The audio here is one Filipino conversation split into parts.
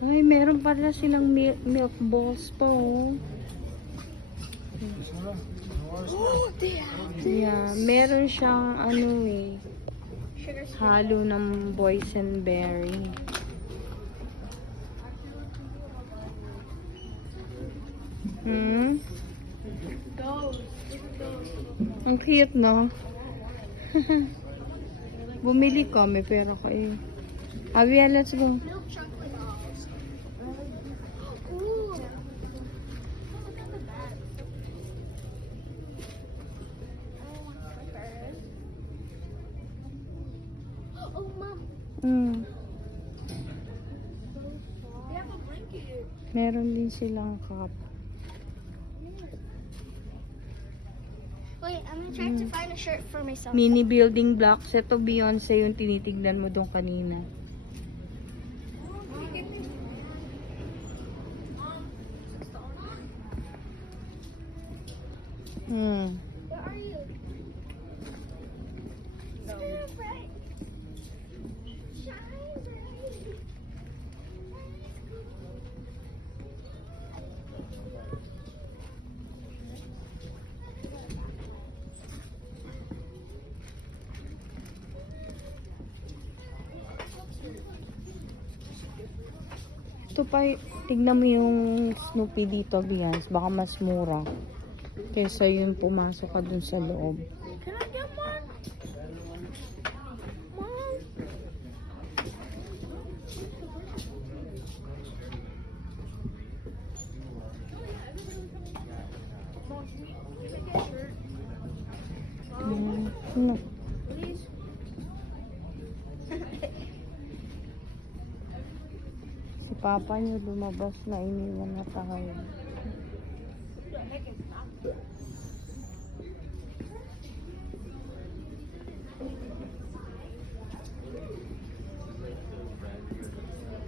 Ay, meron pala silang milk balls pa, oh. Yeah, meron siyang ano eh. Halo ng boysenberry. Ang cute, no? Bumili kami, pero kayo. Abia, let's go. Meron din silang cup. Wait, I'm gonna try to find a shirt for myself. Mini building blocks. Ito Beyonce yung tinitignan mo doon kanina. Where are you? No. Bright. Shine bright. Ito pa, tignan mo yung Snoopy dito, Beyonce. Baka mas mura. Kesa yung pumasok ka dun sa loob. Can I get one? Mom? Mom, can I get a shirt? No. Please? Si Papa niyo lumabas na, iniwan na tayo.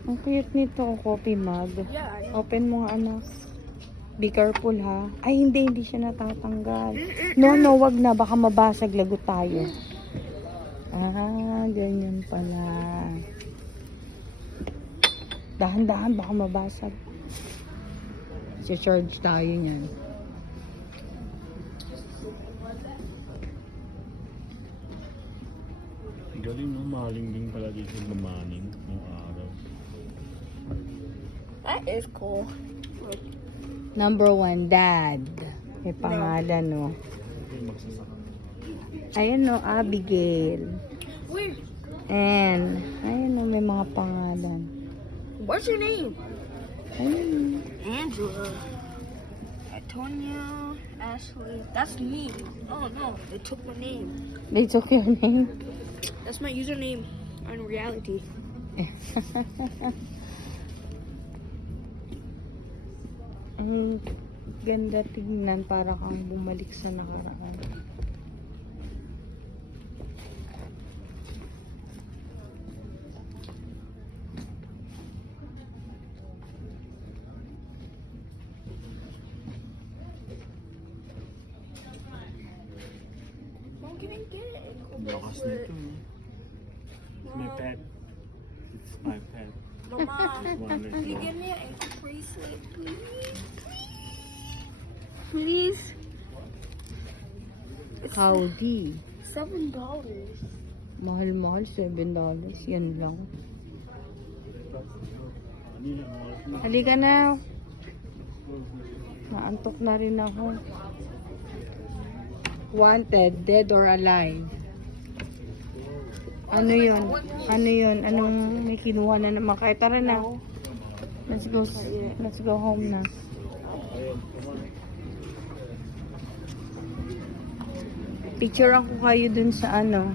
Ang cute nito, coffee mug. Yeah, I know. Open mo nga, anak. Be careful, ha. Ay, hindi siya natatanggal. No, wag na. Baka mabasag, lagot tayo. Ah, ganyan pala. Dahan-dahan, baka mabasag. Si-charge tayo niyan. Galing, no? Mahaling din pala dito mamaning ng araw. That is cool. Number 1, Dad. May pangalan, no. Ayun, no, Abigail. Where? And, ayun, no, may mga pangalan. What's your name? Ayun. Angela. Antonia. Ashley. That's me. Oh no, they took my name. They took your name? That's my username on reality. Ang ganda tignan, para kang bumalik sa nakaraan. Mom, can I get it? Lakas nito, no? It's my pet. It's my pet. Mama, One can you ito. give me an ankle bracelet, please? Please. It's Howdy. $7. Mahal-mahal, $7. Yan lang. Halika na. Naantok na rin ako. Wanted, dead or alive. Ano yun? Ano yun? Anong may kinuha na naman? Kaya tara na. Let's go home na. Picture ako kayo dun sa ano.